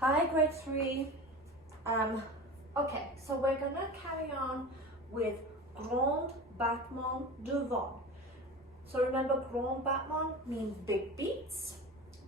Hi, grade 3. Okay, so we're gonna carry on with Grand Battement Devant. So remember, Grand Battement means big beats.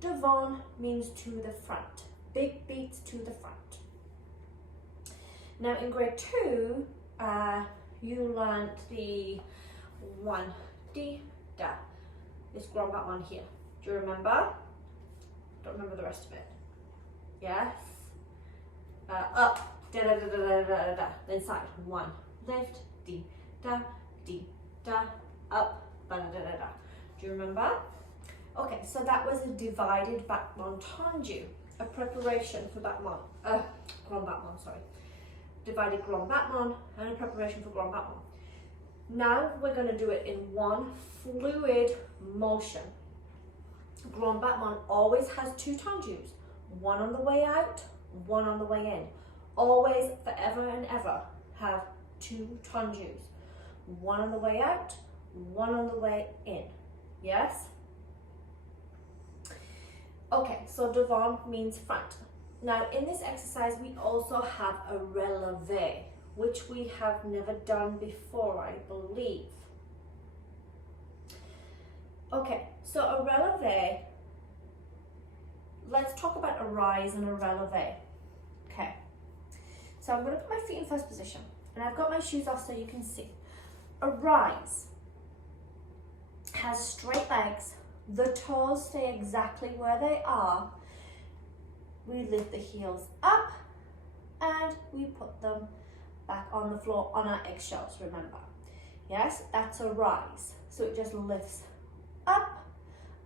Devant means to the front. Big beats to the front. Now in grade 2, you learned the 1, D, da. This Grand Battement here. Do you remember? Don't remember the rest of it. Yes. Up, da da da da da da da. Then side. 1, lift, D, da, up, da da da da. Do you remember? Okay, so that was a divided battement tendu, a preparation for battement, grand battement, sorry. Divided grand battement and a preparation for grand battement. Now we're going to do it in one fluid motion. Grand battement always has 2 tendus, one on the way out, one on the way in. Always, forever and ever, have 2 tendus. One on the way out, one on the way in. Yes? Okay, so devant means front. Now in this exercise we also have a relevé, which we have never done before, I believe. Okay, so a relevé, let's talk about a rise and a relevé. Okay, so I'm going to put my feet in first position and I've got my shoes off so you can see. A rise has straight legs, the toes stay exactly where they are. We lift the heels up and we put them back on the floor on our eggshells, remember. Yes, that's a rise. So it just lifts up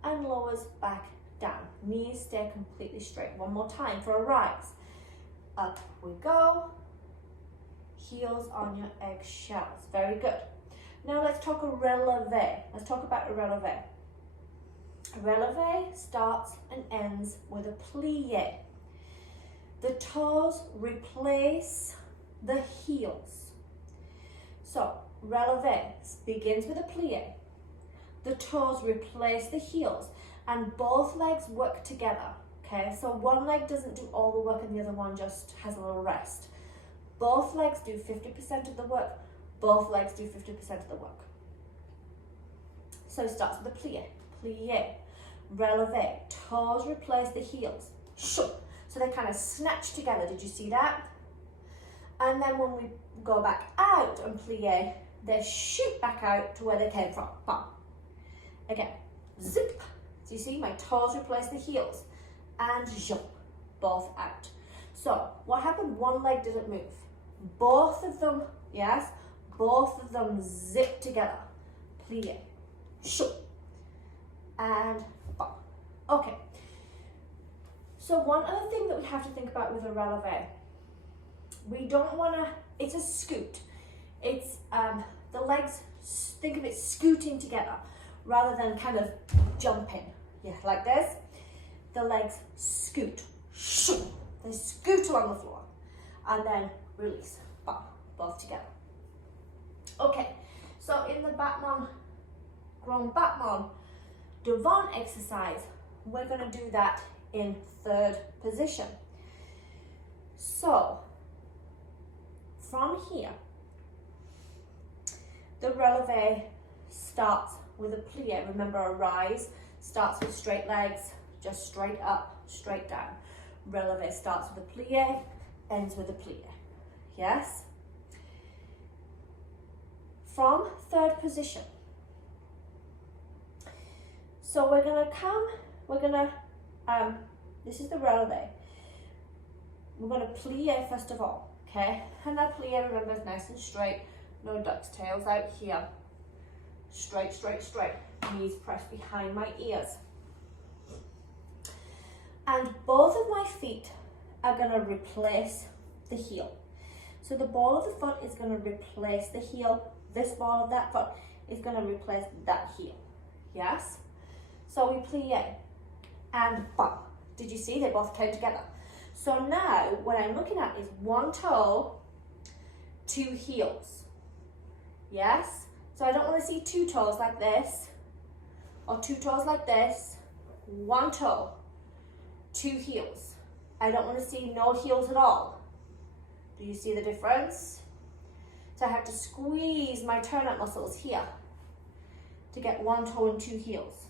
and lowers back down. Knees stay completely straight. One more time for a rise. Up we go. Heels on your eggshells. Very good. Now let's talk a relevé. Let's talk about a relevé. A relevé starts and ends with a plie. The toes replace the heels. So relevé begins with a plie. The toes replace the heels and both legs work together. Okay, so one leg doesn't do all the work and the other one just has a little rest. Both legs do 50% of the work. Both legs do 50% of the work. So it starts with a plie, plie, relevé, toes replace the heels. So they kind of snatch together, did you see that? And then when we go back out and plie, they shoot back out to where they came from. Bam. Again, zip. So you see, my toes replace the heels. And jump, both out. So what happened? One leg didn't move. Both of them, yes, both of them zip together. Plie, shoot, and bam. Okay. So one other thing that we have to think about with a relevé, we don't want to, it's a scoot. It's the legs, think of it scooting together rather than kind of jumping. Yeah, like this. The legs scoot, shoot. They scoot along the floor and then release, bam, both together. Okay, so in the Battement, Grand Battement Devant exercise, we're going to do that in 3rd position. So from here, the relevé starts with a plie. Remember, a rise starts with straight legs, just straight up, straight down. Relevé starts with a plie, ends with a plie. Yes? From 3rd position. So we're gonna come, this is the relevé. We're gonna plie first of all, okay? And that plie, remember, is nice and straight. No duck's tails out here. Straight, straight, straight. Knees pressed behind my ears. And both of my feet are going to replace the heel. So the ball of the foot is going to replace the heel. This ball of that foot is going to replace that heel. Yes? So we plie and bam. Did you see? They both came together. So now what I'm looking at is 1 toe, 2 heels. Yes? So I don't want to see 2 toes like this or 2 toes like this. 1 toe, 2 heels, I don't want to see no heels at all. Do you see the difference? So I have to squeeze my turn-up muscles here to get one toe and two heels.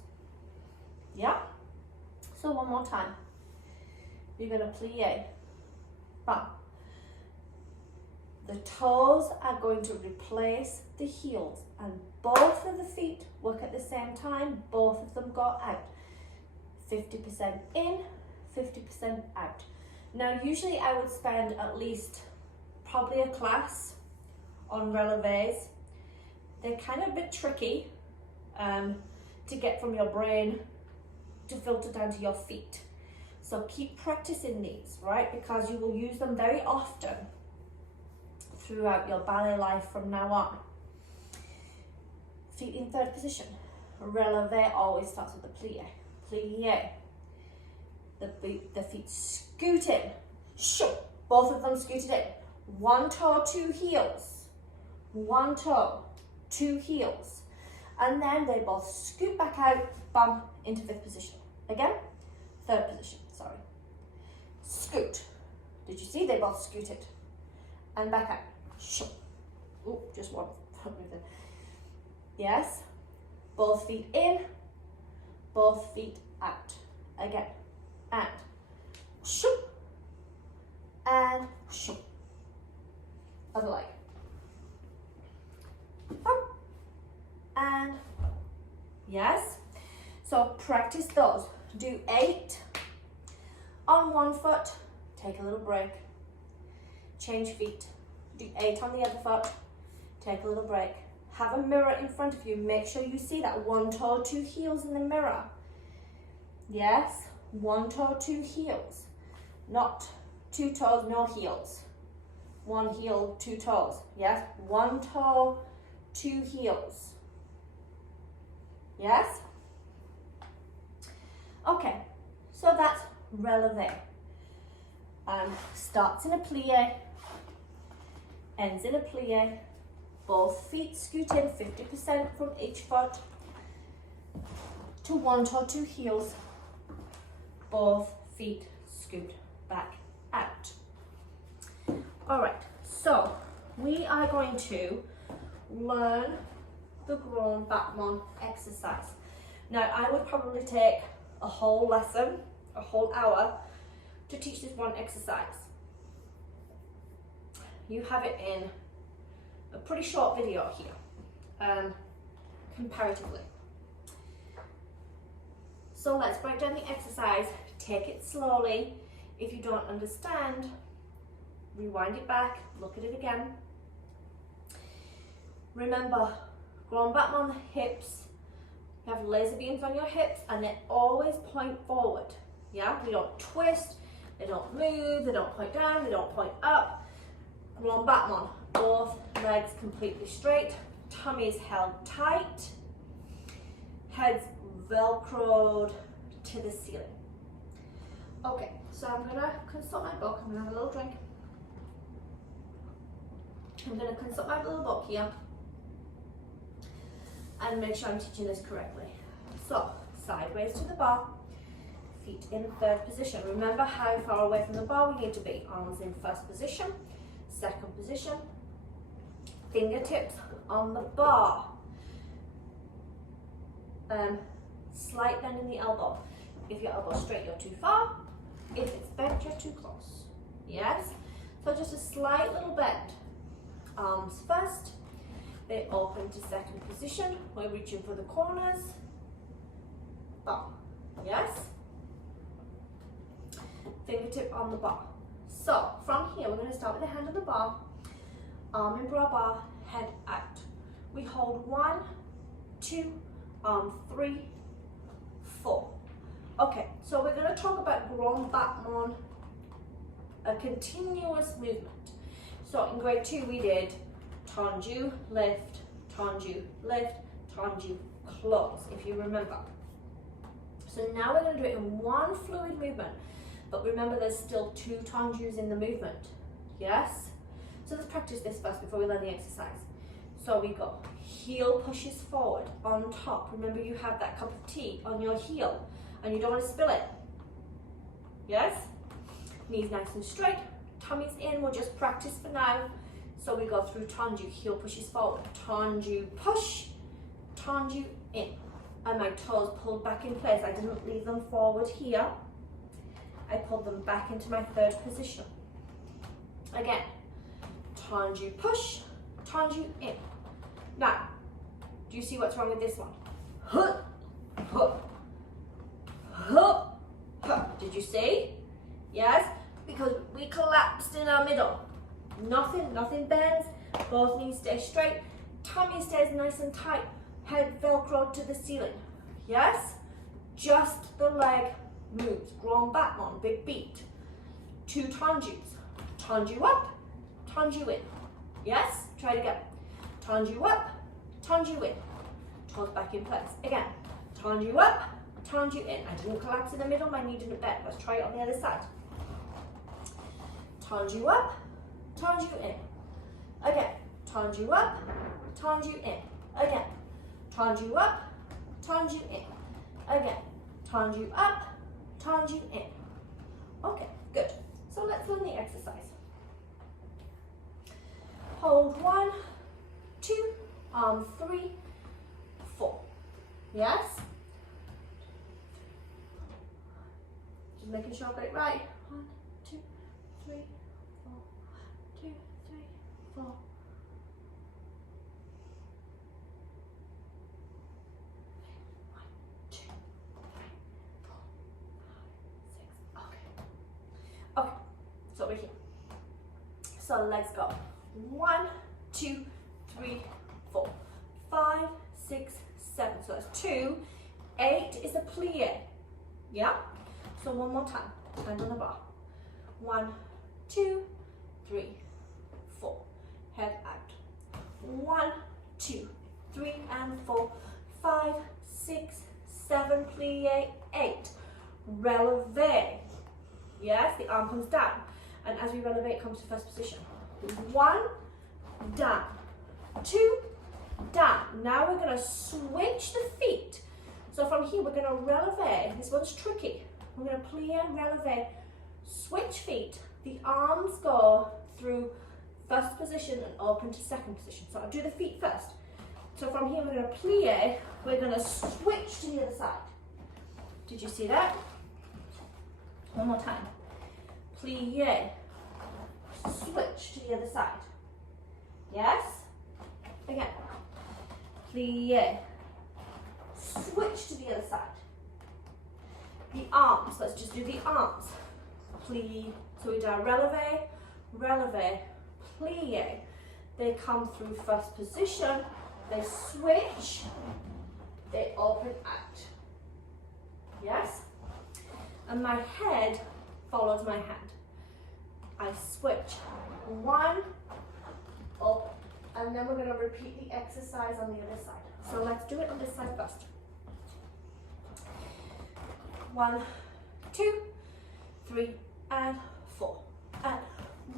Yeah? So one more time. You're going to plie. Bam. The toes are going to replace the heels, and both of the feet work at the same time. Both of them go out. 50% in, 50% out. Now, usually I would spend at least probably a class on relevés. They're kind of a bit tricky to get from your brain to filter down to your feet. So keep practicing these, right? Because you will use them very often throughout your ballet life from now on. Feet in third position. Relevé always starts with the plie. Plie. The feet scoot in. Shoo. Both of them scooted in. One toe, two heels. One toe, two heels. And then they both scoot back out, bam, into fifth position. Again, third position, sorry. Scoot. Did you see? They both scooted. And back out. Shoo. Ooh, just one. Yes. Both feet in, both feet out. Again. And shoo. And shoo. Other leg. Up. And yes. So practice those. Do 8 on one foot. Take a little break. Change feet. Do 8 on the other foot. Take a little break. Have a mirror in front of you. Make sure you see that one toe, two heels in the mirror. Yes. One toe, two heels. Not two toes, no heels. One heel, two toes. Yes. One toe, two heels. Yes. Okay. So that's relevé. Starts in a plie, ends in a plie. Both feet scoot in 50% from each foot to one toe, two heels. Both feet scoot back out. All right, so we are going to learn the Grand Battement exercise. Now, I would probably take a whole lesson, a whole hour, to teach this one exercise. You have it in a pretty short video here, comparatively. So let's break down the exercise, take it slowly. If you don't understand, rewind it back, look at it again. Remember, Grand Battement hips, you have laser beams on your hips and they always point forward. Yeah, they don't twist, they don't move, they don't point down, they don't point up. Grand Battement, both legs completely straight, tummies held tight, heads velcroed to the ceiling. Okay, so I'm gonna consult my book. I'm gonna have a little drink. I'm gonna consult my little book here and make sure I'm teaching this correctly. So, sideways to the bar, feet in third position. Remember how far away from the bar we need to be. Arms in first position, second position, fingertips on the bar. Slight bend in the elbow. If your elbow's straight, you're too far. If it's bent, you're too close. Yes? So just a slight little bend. Arms first. They open to second position. We're reaching for the corners. Bar. Yes? Fingertip on the bar. So from here, we're going to start with the hand on the bar. Arm in bra bar, head out. We hold 1, 2, 3, 4. Okay, so we're going to talk about Grand Battement, a continuous movement. So in grade 2 we did tendu, lift, tendu, lift, tendu, close, if you remember. So now we're going to do it in one fluid movement, but remember there's still 2 tendus in the movement. Yes? So let's practice this first before we learn the exercise. So we go, heel pushes forward on top. Remember you have that cup of tea on your heel and you don't want to spill it. Yes? Knees nice and straight, tummy's in, we'll just practice for now. So we go through Tanju, heel pushes forward, Tanju push, Tanju in. And my toes pulled back in place. I didn't leave them forward here. I pulled them back into my third position. Again, Tanju push, Tanju in. Now, do you see what's wrong with this one? Huh, huh, huh, huh. Did you see? Yes, because we collapsed in our middle. Nothing bends, both knees stay straight, tummy stays nice and tight, head velcroed to the ceiling. Yes, just the leg moves. Grown Battement, big beat. 2 Tanjus. Tanju up, Tanju in. Yes, try it again. Tanju up, Tanju in. Toes back in place. Again, Tanju up, Tanju in. I didn't collapse in the middle, my knee didn't bend. Let's try it on the other side. Tanju up, Tanju in. Again, Tanju up, Tanju in. Again, Tanju up, Tanju in. Again, Tanju up, Tanju in. Okay, good. So let's learn the exercise. Hold 1, 2, arm 3, 4. Yes? Just making sure I got it right. 1, 2, 3, 4. 1, 2, 3, 4. 1, 2, 3, 4, 5, 6. Okay. Okay. So we're here. So let's go. 1, 2, 3, 4, 5, 6, 7. So that's 2. 8 is a plie. Yeah? So one more time. Hand on the bar. 1, 2, 3, 4. Head out. 1, 2, 3, and 4, 5, 6, 7. Plie. 8. Releve. Yes, the arm comes down. And as we releve, it comes to first position. 1, down, 2, down. Now we're going to switch the feet. So from here, we're going to releve. This one's tricky. We're going to plie, releve, switch feet. The arms go through first position and open to second position. So I'll do the feet first. So from here, we're going to plie. We're going to switch to the other side. Did you see that? One more time. Plie. Switch to the other side. Yes? Again. Plie. Switch to the other side. The arms, let's just do the arms. Plie. So we do releve, releve, plie. They come through first position, they switch, they open out. Yes? And my head follows my hand. I switch 1, up, and then we're going to repeat the exercise on the other side. So let's do it on this side first. 1, 2, 3, and 4. And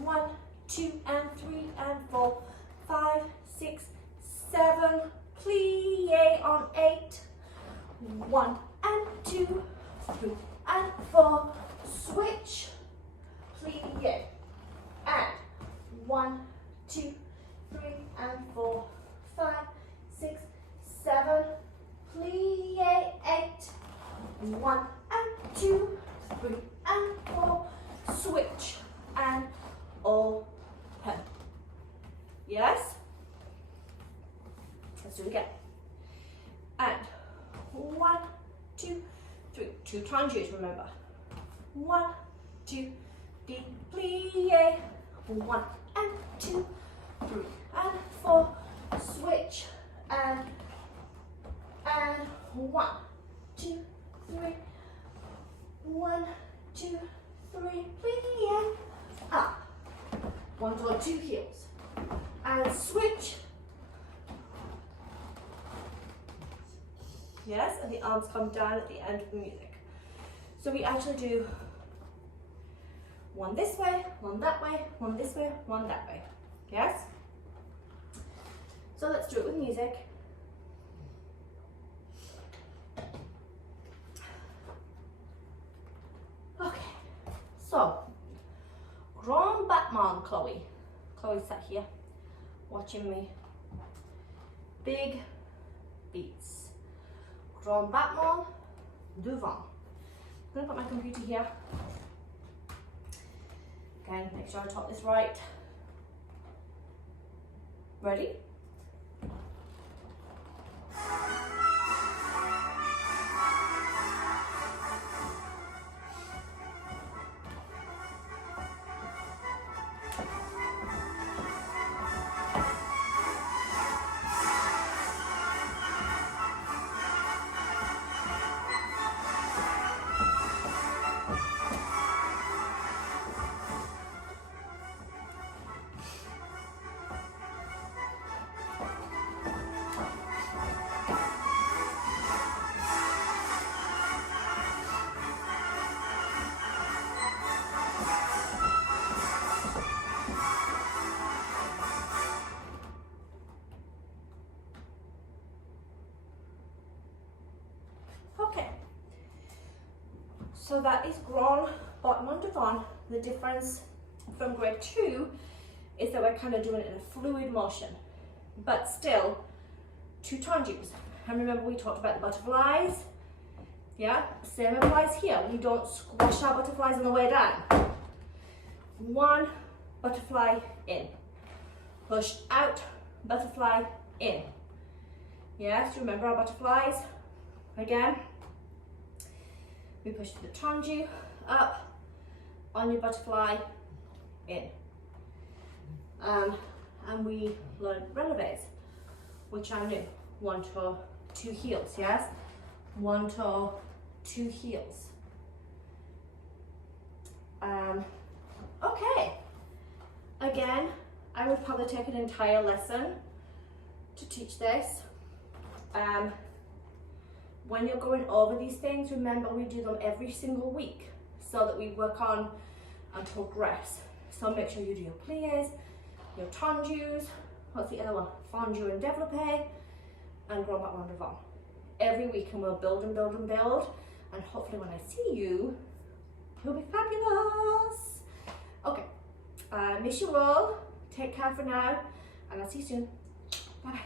1, 2, and 3, and 4, 5, 6, 7. Plie on 8. 1, and 2, 3, and 4. Switch. Plie. And 1, 2, 3, and 4, 5, 6, 7. Plie. 8. 1, and 2, 3, and 4. Switch and open. Yes? Let's do it again. And 1, 2, 3. 2 Tanjus, remember. 1, 2, 3, plie. 1, and 2, 3, and 4. Switch and 1, 2, 3. 1, 2, 3. Plie. Up. 1 or 2 heels. And switch. Yes, and the arms come down at the end of the music. So we actually do 1 this way, 1 that way, 1 this way, 1 that way. Yes? So let's do it with music. Okay, so Grand Battement, Chloe. Chloe sat here watching me. Big beats. Grand Battement, Devant. I'm gonna put my computer here. Again, make sure I taught this right. Ready? Okay, so that is Grand Battement Devant. The difference from grade 2 is that we're kind of doing it in a fluid motion, but still 2 tangents. And remember we talked about the butterflies? Yeah, same applies here. We don't squash our butterflies on the way down. 1 butterfly in, push out, butterfly in. Yes, remember our butterflies? Again, we push the tanju up, on your butterfly, in. And we learn releves, which are new. 1 toe, 2 heels, yes? 1 toe, 2 heels. Okay. Again, I would probably take an entire lesson to teach this. When you're going over these things, remember we do them every single week so that we work on and progress. So make sure you do your pliés, your tendus, what's the other one? Fondu and développé, and Grand Battement Devant. Every week, and we'll build and build and build, and hopefully when I see you, you'll be fabulous. Okay, miss you all, take care for now, and I'll see you soon. Bye.